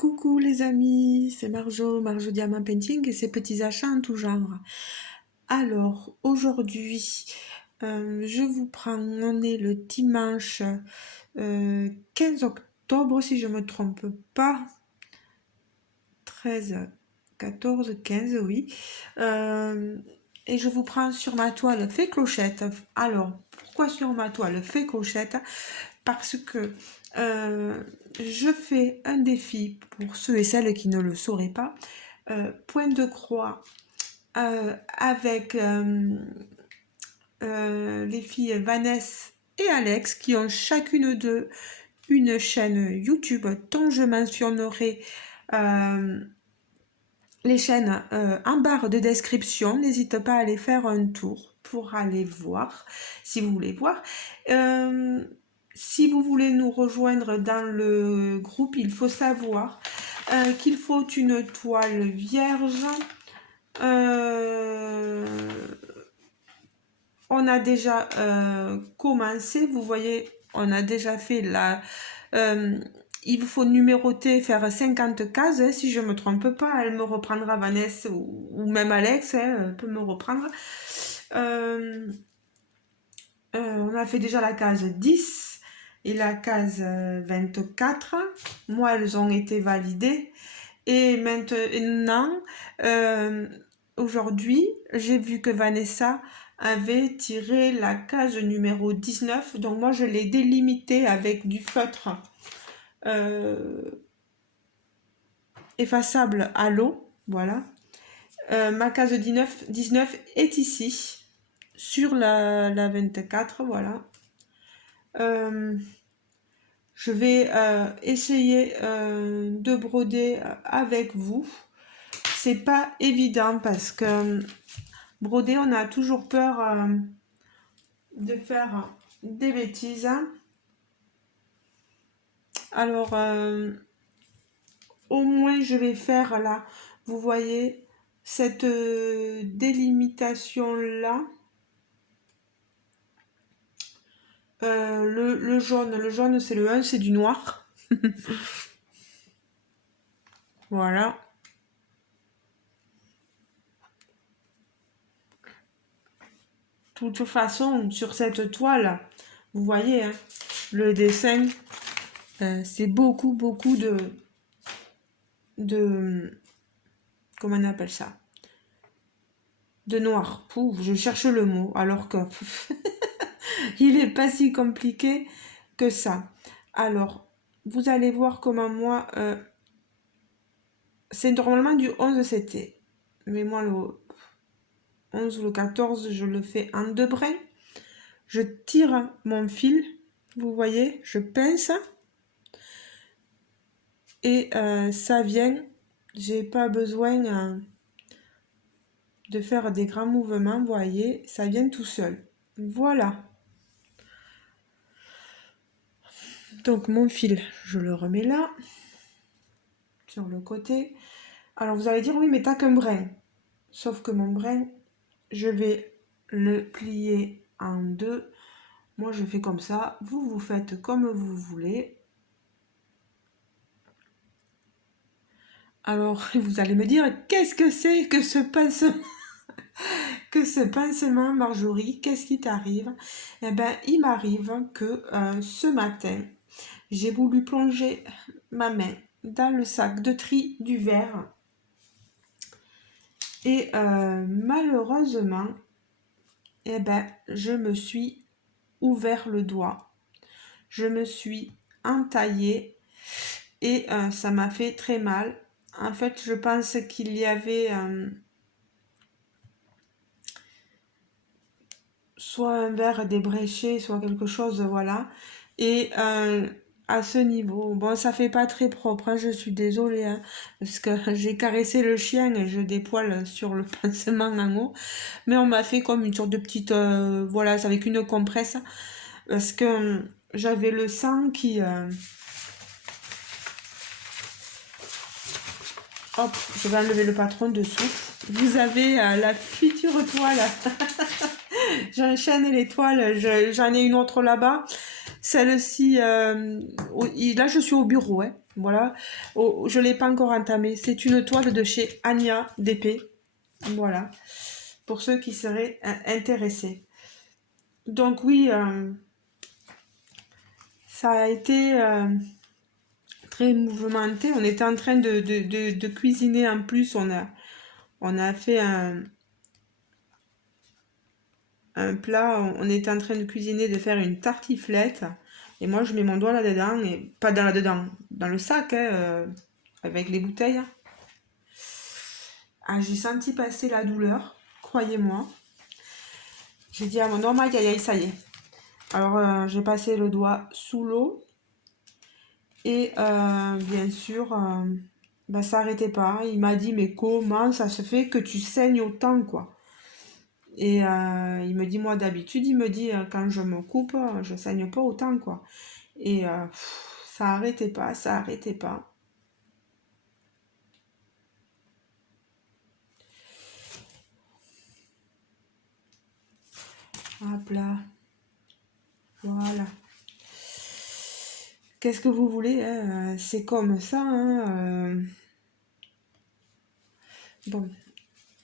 Coucou les amis, c'est Marjo Diamant Painting et ses petits achats en tout genre. Alors, aujourd'hui, je vous prends, on est le dimanche 15 octobre, si je me trompe pas. 13, 14, 15, oui. Et je vous prends sur ma toile fait clochette. Alors, pourquoi sur ma toile fait clochette? Parce que je fais un défi pour ceux et celles qui ne le sauraient pas. Point de croix avec les filles Vanessa et Alex qui ont chacune d'eux une chaîne YouTube dont je mentionnerai les chaînes en barre de description. N'hésite pas à aller faire un tour pour aller voir si vous voulez voir. Si vous voulez nous rejoindre dans le groupe, il faut savoir qu'il faut une toile vierge. On a déjà commencé, vous voyez, on a déjà fait la... il faut numéroter, faire 50 cases, hein, si je ne me trompe pas, elle me reprendra Vanessa ou même Alex, hein, peut me reprendre. On a fait déjà la case 10 et la case 24. Moi, elles ont été validées. Et maintenant, aujourd'hui, j'ai vu que Vanessa avait tiré la case numéro 19. Donc moi, je l'ai délimitée avec du feutre effaçable à l'eau. Voilà. Ma case 19 est ici, sur la 24. Voilà. Je vais essayer de broder avec vous. C'est pas évident parce que broder, on a toujours peur de faire des bêtises. Alors, au moins, je vais faire là, vous voyez, cette délimitation-là. Le jaune c'est le 1, c'est du noir. Voilà. De toute façon, sur cette toile, vous voyez, hein, le dessin, c'est beaucoup de... Comment on appelle ça? De noir. Pouf, je cherche le mot, alors que il n'est pas si compliqué que ça. Alors, vous allez voir comment moi... c'est normalement du 11 c'était. Mais moi, le 11 ou le 14, je le fais en deux brins. Je tire mon fil, vous voyez, je pince. Et ça vient, j'ai pas besoin de faire des grands mouvements, vous voyez, ça vient tout seul. Voilà. Donc mon fil, je le remets là, sur le côté. Alors vous allez dire, oui, mais t'as qu'un brin. Sauf que mon brin, je vais le plier en deux. Moi, je fais comme ça. Vous, vous faites comme vous voulez. Alors, vous allez me dire, qu'est-ce que c'est que ce pincement? Que ce pincement, Marjorie, qu'est-ce qui t'arrive? Eh bien, il m'arrive que ce matin, j'ai voulu plonger ma main dans le sac de tri du verre. Et malheureusement, eh ben, je me suis ouvert le doigt. Je me suis entaillée et ça m'a fait très mal. En fait, je pense qu'il y avait soit un verre débréché, soit quelque chose, voilà. Et à ce niveau, bon, ça fait pas très propre, hein, je suis désolée, hein, parce que j'ai caressé le chien et je dépoile sur le pansement en haut. Mais on m'a fait comme une sorte de petite, voilà, c'est avec une compresse, parce que j'avais le sang qui... hop, je vais enlever le patron dessous. Vous avez la future toile. J'enchaîne les toiles, j'en ai une autre là-bas. Celle-ci, là je suis au bureau, hein. Voilà. Oh, je ne l'ai pas encore entamé. C'est une toile de chez Anya d'épée. Voilà. Pour ceux qui seraient intéressés. Donc oui, ça a été très mouvementé. On était en train de cuisiner en plus. On a fait un plat. On était en train de cuisiner, de faire une tartiflette. Et moi, je mets mon doigt là-dedans. Et pas dans là-dedans, dans le sac, hein, avec les bouteilles. Ah, j'ai senti passer la douleur, croyez-moi. J'ai dit à mon homme, aïe, aïe, aïe, ça y est. Alors, j'ai passé le doigt sous l'eau et bien sûr, bah, ça n'arrêtait pas. Il m'a dit, mais comment ça se fait que tu saignes autant, quoi? Et il me dit, moi d'habitude, il me dit, quand je me coupe, je saigne pas autant, quoi. Et ça arrêtait pas, ça arrêtait pas. Hop là, voilà. Qu'est-ce que vous voulez, hein, c'est comme ça, hein, Bon,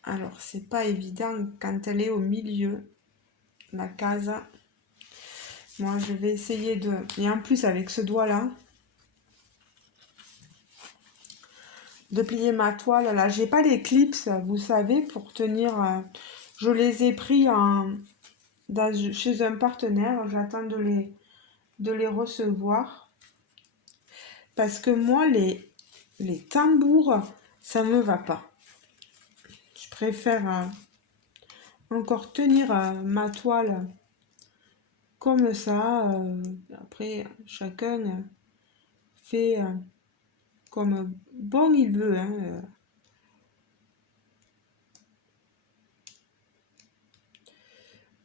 alors c'est pas évident quand elle est au milieu, la case. Moi, je vais essayer de... Et en plus, avec ce doigt-là, de plier ma toile. Là, j'ai pas les clips, vous savez, pour tenir... je les ai pris chez un partenaire. J'attends de les recevoir. Parce que moi, les tambours, ça me va pas. Je préfère encore tenir ma toile comme ça. Après, chacun fait comme bon il veut, hein.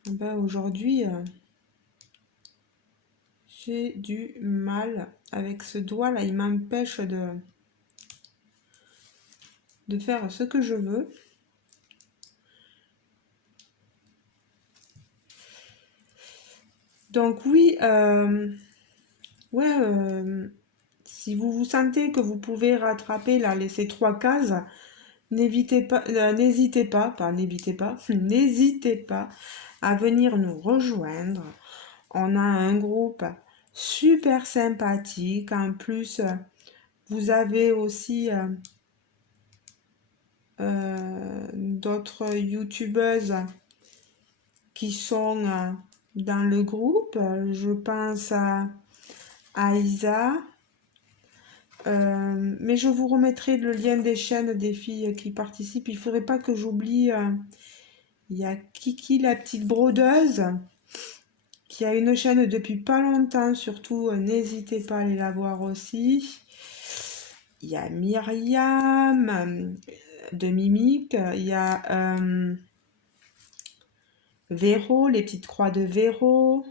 Ben, aujourd'hui, j'ai du mal avec ce doigt là, il m'empêche de faire ce que je veux. Donc oui, ouais, si vous vous sentez que vous pouvez rattraper là ces trois cases, n'hésitez pas, n'hésitez pas à venir nous rejoindre. On a un groupe super sympathique. En plus, vous avez aussi d'autres youtubeuses qui sont dans le groupe. Je pense à Isa. Mais je vous remettrai le lien des chaînes des filles qui participent. Il ne faudrait pas que j'oublie. Il y a Kiki, la petite brodeuse, qui a une chaîne depuis pas longtemps. Surtout, n'hésitez pas à aller la voir aussi. Il y a Myriam de Mimique. Il y a Véro, les petites croix de Véro.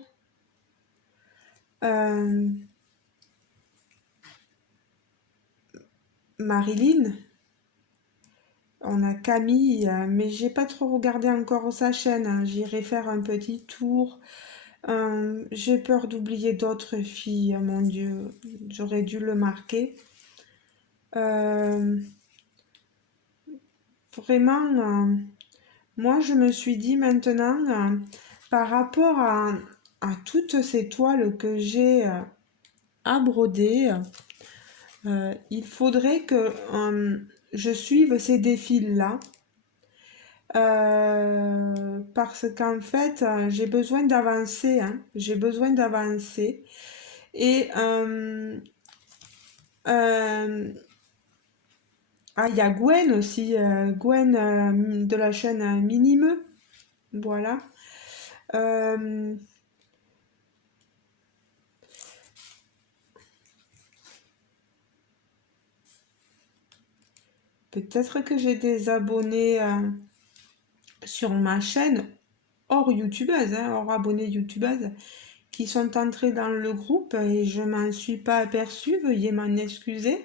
Marilyn. On a Camille, mais j'ai pas trop regardé encore sa chaîne, hein. J'irai faire un petit tour. J'ai peur d'oublier d'autres filles, mon Dieu. J'aurais dû le marquer. Euh, vraiment, moi je me suis dit maintenant, par rapport à toutes ces toiles que j'ai à broder, il faudrait que je suive ces défis-là. Parce qu'en fait, j'ai besoin d'avancer, hein. J'ai besoin d'avancer. Et ah, il y a Gwen aussi, Gwen de la chaîne Minime. Voilà. Euh, Peut-être que j'ai des abonnés sur ma chaîne hors youtubeuse, hein, hors abonnés youtubeuses, qui sont entrés dans le groupe et je m'en suis pas aperçue, veuillez m'en excuser.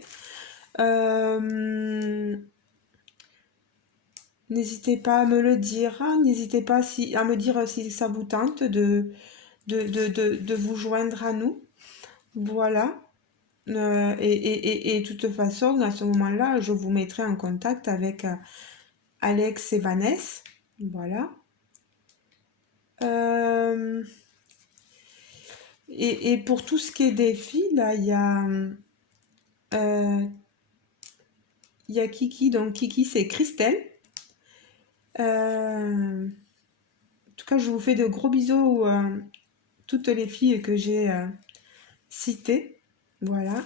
N'hésitez pas à me le dire, hein. N'hésitez pas à me dire si ça vous tente de vous joindre à nous. Voilà. Et de toute façon, à ce moment-là, je vous mettrai en contact avec Alex et Vanessa. Voilà. Euh, et pour tout ce qui est défi, là, euh, il y a Kiki. Donc, Kiki, c'est Christelle. En tout cas, je vous fais de gros bisous, toutes les filles que j'ai citées. Voilà.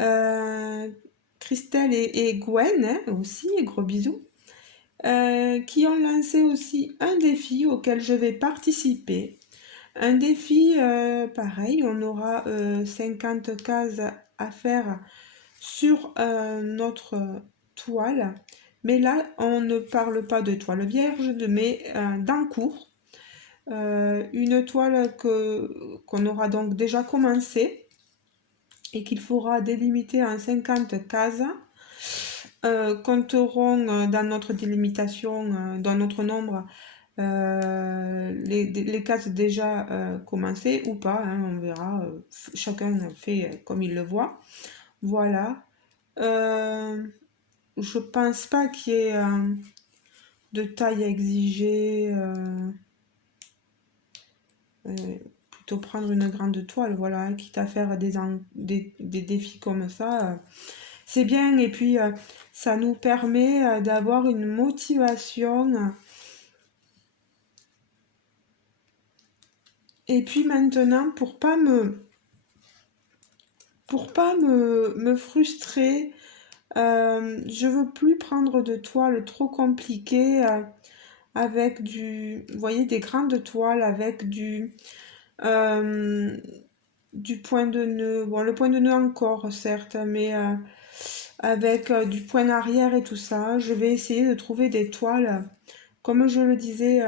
Euh, Christelle et Gwen, hein, aussi, gros bisous. Qui ont lancé aussi un défi auquel je vais participer. Un défi pareil, on aura 50 cases à faire sur notre toile. Mais là, on ne parle pas de toile vierge, mais d'encours. Une toile qu'on aura donc déjà commencé et qu'il faudra délimiter en 50 cases. Compteront dans notre délimitation, dans notre nombre, les cases déjà commencées ou pas, hein, on verra. Chacun fait comme il le voit. Voilà. Je pense pas qu'il y ait de taille exigée. Euh, Plutôt prendre une grande toile, voilà, hein, quitte à faire des défis comme ça. C'est bien, et puis ça nous permet d'avoir une motivation. Et puis maintenant, pour pas me frustrer, je veux plus prendre de toiles trop compliquées avec vous voyez, des grandes toiles avec euh, du point de nœud. Bon, le point de nœud encore, certes, mais avec du point arrière et tout ça. Je vais essayer de trouver des toiles, comme je le disais,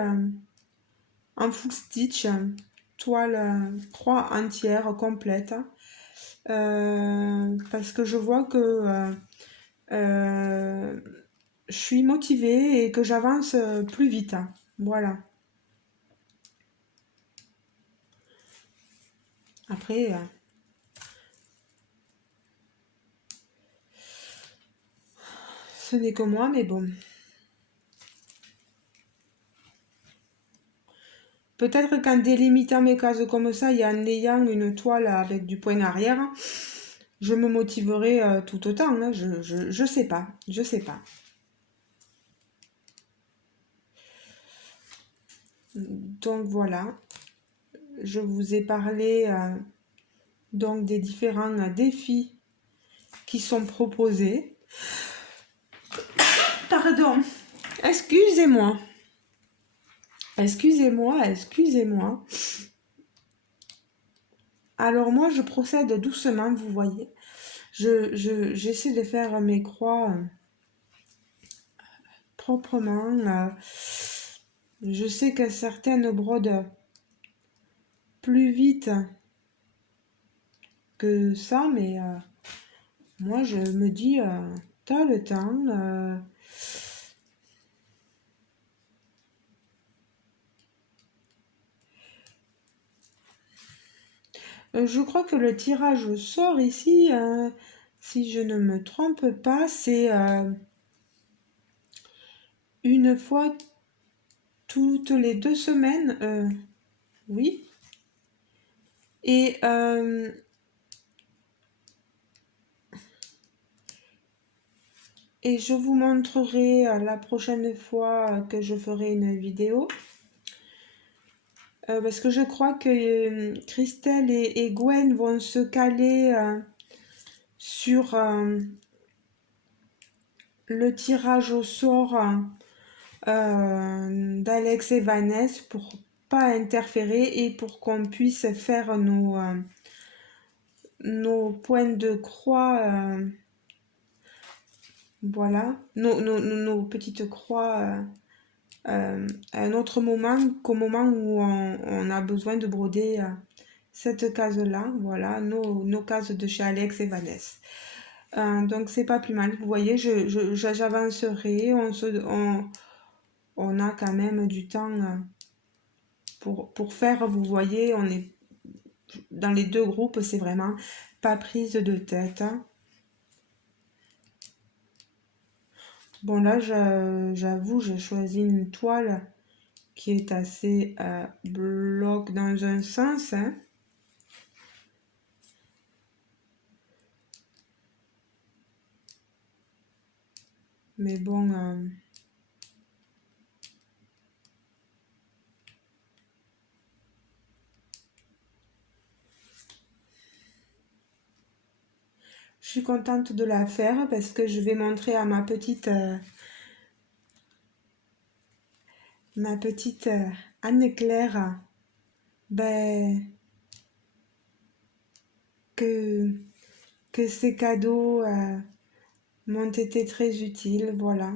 en full stitch, toile croix entière, complète. Parce que je vois que euh, je suis motivée et que j'avance plus vite. Voilà. Après, ce n'est que moi, mais bon. Peut-être qu'en délimitant mes cases comme ça et en ayant une toile avec du point arrière, je me motiverai tout autant, hein. Je sais pas. Je sais pas. Donc voilà. Je vous ai parlé donc des différents défis qui sont proposés. Pardon. Excusez-moi. Excusez-moi, excusez-moi. Alors moi, je procède doucement, vous voyez. J'essaie de faire mes croix proprement. Je sais que certaines brodent plus vite que ça, mais moi, je me dis, t'as le temps. Je crois que le tirage au sort ici, si je ne me trompe pas, c'est une fois toutes les 2 semaines. Oui. Et, et je vous montrerai la prochaine fois que je ferai une vidéo. Parce que je crois que Christelle et Gwen vont se caler sur le tirage au sort d'Alex et Vanessa pour pas interférer et pour qu'on puisse faire nos points de croix, voilà, nos petites croix à un autre moment qu'au moment où on a besoin de broder cette case-là, voilà, nos cases de chez Alex et Vanessa. Donc c'est pas plus mal, vous voyez, j'avancerai, on a quand même du temps pour faire, vous voyez, on est dans les deux groupes, c'est vraiment pas prise de tête. Bon là, j'avoue, j'ai choisi une toile qui est assez bloc dans un sens, hein. Mais bon, je suis contente de la faire parce que je vais montrer à ma petite Anne-Claire, ben, que, que ces cadeaux m'ont été très utiles, voilà.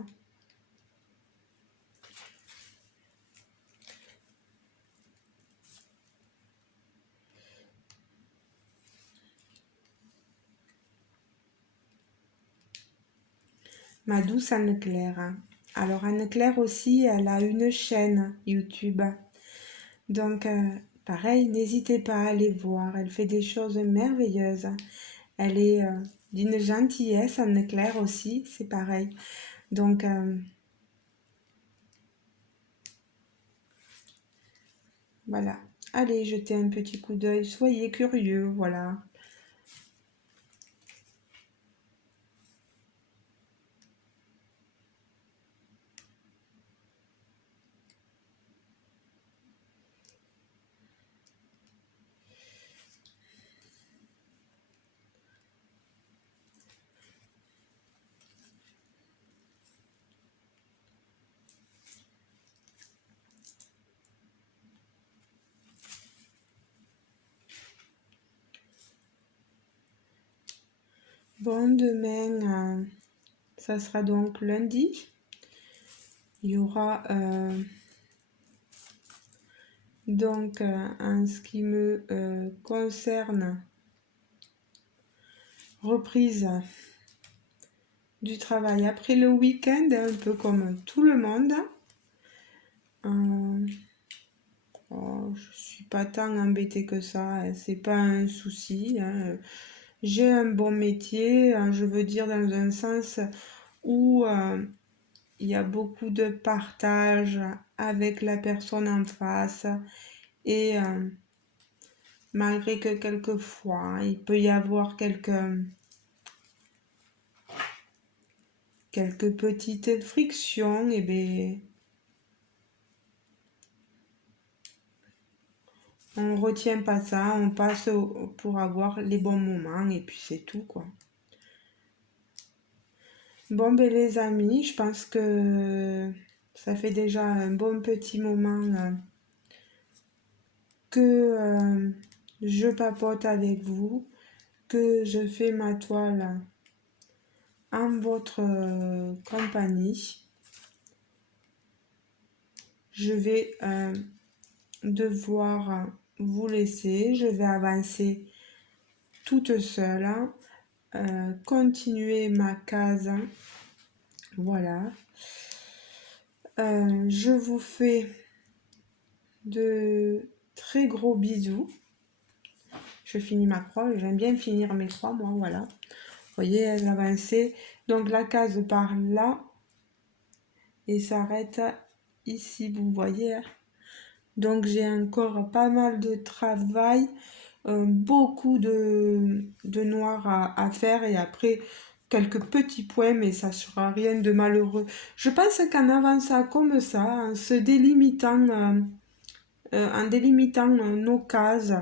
Ma douce Anne-Claire. Alors Anne-Claire aussi, elle a une chaîne YouTube. Donc pareil, n'hésitez pas à aller voir. Elle fait des choses merveilleuses. Elle est d'une gentillesse, Anne-Claire aussi, c'est pareil. Donc voilà. Allez, jetez un petit coup d'œil. Soyez curieux, voilà. Bon, demain, ça sera donc lundi. Il y aura donc en ce qui me concerne, reprise du travail après le week-end, un peu comme tout le monde. Oh, je suis pas tant embêtée que ça, hein, c'est pas un souci, hein. J'ai un bon métier, je veux dire dans un sens où il y a beaucoup de partage avec la personne en face et malgré que quelquefois il peut y avoir quelques petites frictions, et bien on retient pas ça, on passe pour avoir les bons moments et puis c'est tout quoi. Bon ben les amis, je pense que ça fait déjà un bon petit moment que je papote avec vous, que je fais ma toile en votre compagnie. Je vais devoir vous laisser, je vais avancer toute seule, continuer ma case. Voilà. Je vous fais de très gros bisous. Je finis ma croix, j'aime bien finir mes croix, moi, voilà. Vous voyez, elle avançait. Donc la case par là et s'arrête ici, vous voyez. Donc j'ai encore pas mal de travail, beaucoup de noir à faire et après quelques petits points, mais ça sera rien de malheureux. Je pense qu'en avançant comme ça, en délimitant nos cases,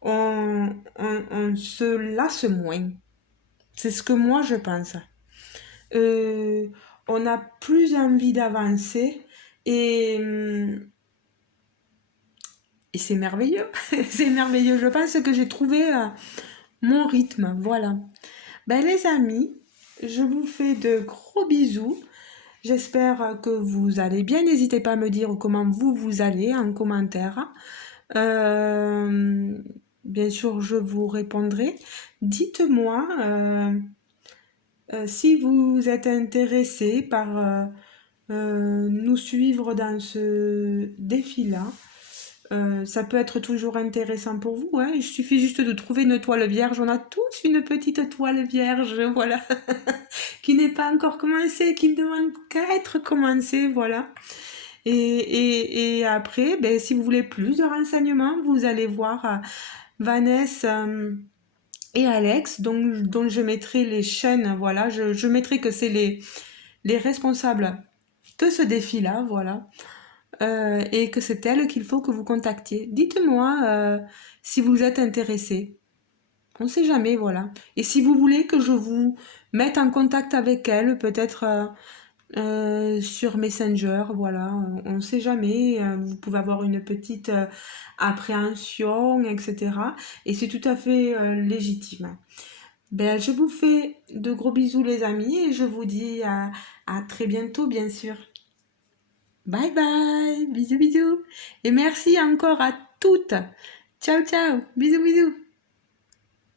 on se lasse moins. C'est ce que moi je pense. Euh, on a plus envie d'avancer et, hum, et c'est merveilleux. C'est merveilleux. Je pense que j'ai trouvé mon rythme. Voilà. Ben, les amis, je vous fais de gros bisous. J'espère que vous allez bien. N'hésitez pas à me dire comment vous allez en commentaire. Euh, Bien sûr, je vous répondrai. Dites-moi si vous êtes intéressé par nous suivre dans ce défi-là. Ça peut être toujours intéressant pour vous, hein. Il suffit juste de trouver une toile vierge. On a tous une petite toile vierge, voilà, qui n'est pas encore commencée, qui ne demande qu'à être commencée, voilà. Et après, ben, si vous voulez plus de renseignements, vous allez voir Vanessa et Alex, dont je mettrai les chaînes, voilà. Je mettrai que c'est les responsables de ce défi-là, voilà. Et que c'est elle qu'il faut que vous contactiez. Dites-moi si vous êtes intéressé. On ne sait jamais, voilà. Et si vous voulez que je vous mette en contact avec elle, peut-être sur Messenger, voilà, on ne sait jamais. Vous pouvez avoir une petite appréhension, etc. Et c'est tout à fait légitime. Ben, je vous fais de gros bisous, les amis, et je vous dis à très bientôt, bien sûr. Bye bye, bisous bisous. Et merci encore à toutes. Ciao ciao, bisous bisous.